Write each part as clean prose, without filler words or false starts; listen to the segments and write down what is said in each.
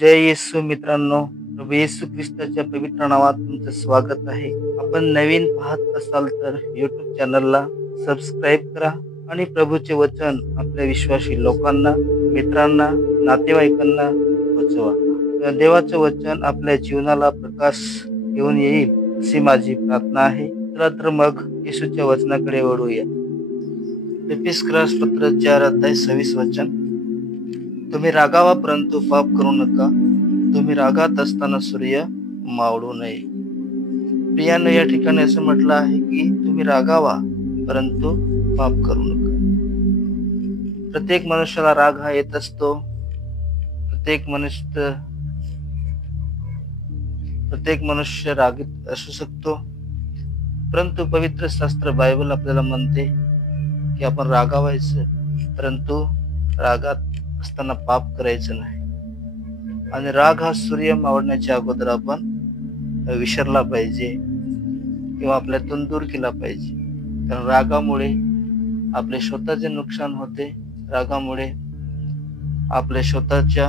जय येशू मित्रांनो, प्रभू येशू ख्रिस्ताच्या पवित्र नावात तुमचं स्वागत आहे. आपण नवीन पाहत असाल तर YouTube चॅनलला सबस्क्राईब करा आणि प्रभूचे वचन आपल्या विश्वासी लोकांना, मित्रांना, नातेवाईकांना पोहोचवा. देवाचं वचन आपल्या जीवनाला प्रकाश घेऊन येईल अशी माझी प्रार्थना आहे. चला तर मग येशूच्या वचनाकडे वळूया. एफेसकरास पत्र 4:26 वचन. तुम्ही रागावा परंतु पाप करू नका. तुम्ही रागात असताना सूर्य मावळू नये. प्रियानं या ठिकाणी असं म्हटलं आहे की तुम्ही रागावा परंतु पाप करू नका. प्रत्येक मनुष्याला राग हा येत असतो. प्रत्येक मनुष्य रागीत असू शकतो, परंतु पवित्र शास्त्र बायबल आपल्याला म्हणते की आपण रागावायचं, परंतु रागात असताना पाप करायचं नाही. आणि राग हा सूर्य मावळण्याच्या अगोदर आपण विसरला पाहिजे किंवा आपल्यातून दूर केला पाहिजे. कारण रागामुळे आपले स्वतःचे नुकसान होते. रागामुळे आपल्या स्वतःच्या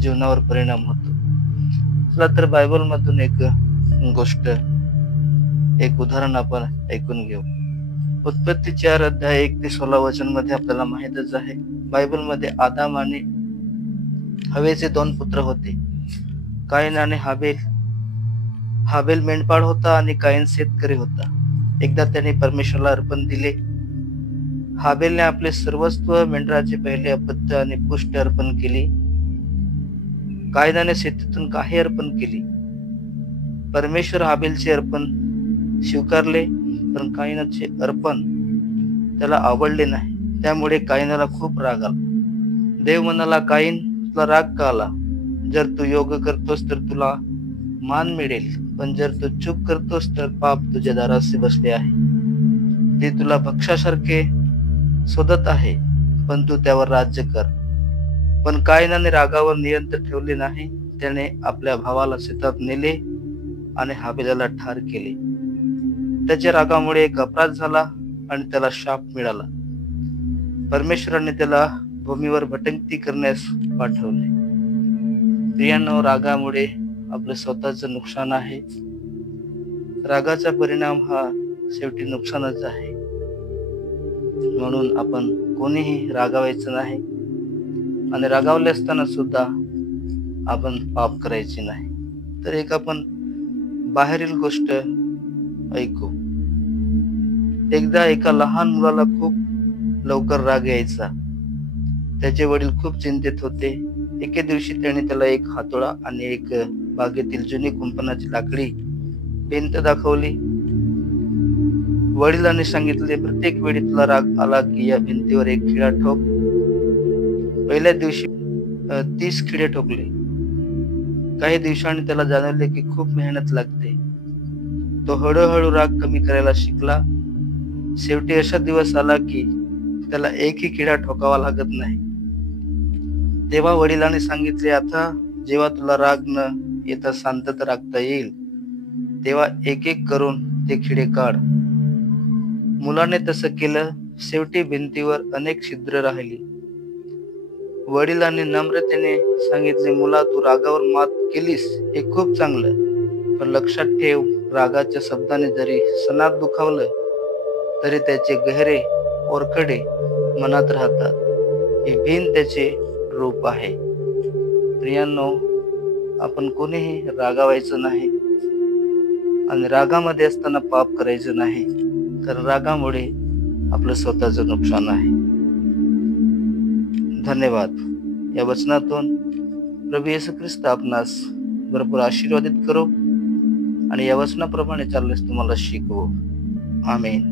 जीवनावर परिणाम होतो. चला तर बायबल मधून एक उदाहरण आपण ऐकून घेऊ. उत्पत्ती 4:1-16 वचन मध्ये आपल्याला माहितच आहे. बायबल मध्ये आदाम आणि हवेचे 2 पुत्र होते, काईन आणि हाबेल. हाबेल मेंढपाळ होता आणि काईन शेतकरी होता. एकदा त्याने परमेश्वराला अर्पण दिले. हाबेलने आपले सर्वस्व मेंढराचे पहिले अपत्य आणि पुष्ट अर्पण केली. काईनाने शेतीतून काही अर्पण केली. परमेश्वर हाबेलचे अर्पण स्वीकारले, पण काईनाचे अर्पण त्याला आवडले नाही. त्यामुळे काईनाला खूप राग आला. देव म्हणाला, काईन, तुला राग का आला? जर तू योग करतोस तर तुला मान मिळेल, पण जर तू चूक करतोस तर पाप तुझ्या दाराशी बसले आहे. ते तुला भक्ष्यासारखे शोधत आहे, पण तू त्यावर राज्य कर. पण काईनाने रागावर नियंत्रण ठेवले नाही. त्याने आपल्या भावाला शेतात नेले आणि हाबेलाला ठार केले. त्याच्या रागामुळे एक अपराध झाला आणि त्याला शाप मिळाला. परमेश्वराने त्याला भूमीवर भटकंती करण्यास पाठवले. प्रियांनो, रागामुळे आपलं स्वतःचं नुकसान आहे. रागाचा परिणाम हा शेवटी नुकसानच आहे. म्हणून आपण कोणीही रागावायचं नाही आणि रागावले असताना सुद्धा आपण पाप करायचे नाही. तर एक आपण बाहेरील गोष्ट ऐकू. एकदा एका लहान मुलाला खूप लवकर राग यायचा. त्याचे वडील खूप चिंतित होते. एके दिवशी त्याने त्याला एक हातोडा आणि एक बागेतील जुनी कुंपणाची लाकडी भिंत दाखवली. वडिलांनी सांगितले, प्रत्येक वेळी तुला राग आला की या भिंतीवर एक खिळा ठोक. पहिल्या दिवशी 30 खिळे ठोकले. काही दिवसांनी त्याला जाणवले की खूप मेहनत लागते. तो हळूहळू राग कमी करायला शिकला. शेवटी असा दिवस आला की त्याला एकही किडा ठोकावा लागत नाही. तेव्हा वडिलांनी सांगितले, आता जेव्हा तुला राग न येता शांतता राखता येईल, तेव्हा एक एक करून ते खिडे काढ. मुलाने तसं केलं. शेवटी भिंतीवर अनेक छिद्र राहिली. वडिलांनी नम्रतेने सांगितले, मुला, तू रागावर मात केलीस हे खूप चांगलं, पण लक्षात ठेव, रागाच्या शब्दाने जरी सणात दुखावलं तरी त्याचे गहरे ओरखडे मनात राहतात. ही भिंत त्याचे रूप आहे. प्रियांनो, आपण कोणीही रागावायचं नाही आणि रागामध्ये असताना पाप करायचं नाही, कारण रागामुळे आपलं स्वतःचं नुकसान आहे. धन्यवाद. या वचनातून प्रभू येशू ख्रिस्त आपणास भरपूर आशीर्वादित करो आणि या वचनाप्रमाणे चालण्यास तुम्हाला शिकवो. आमेन.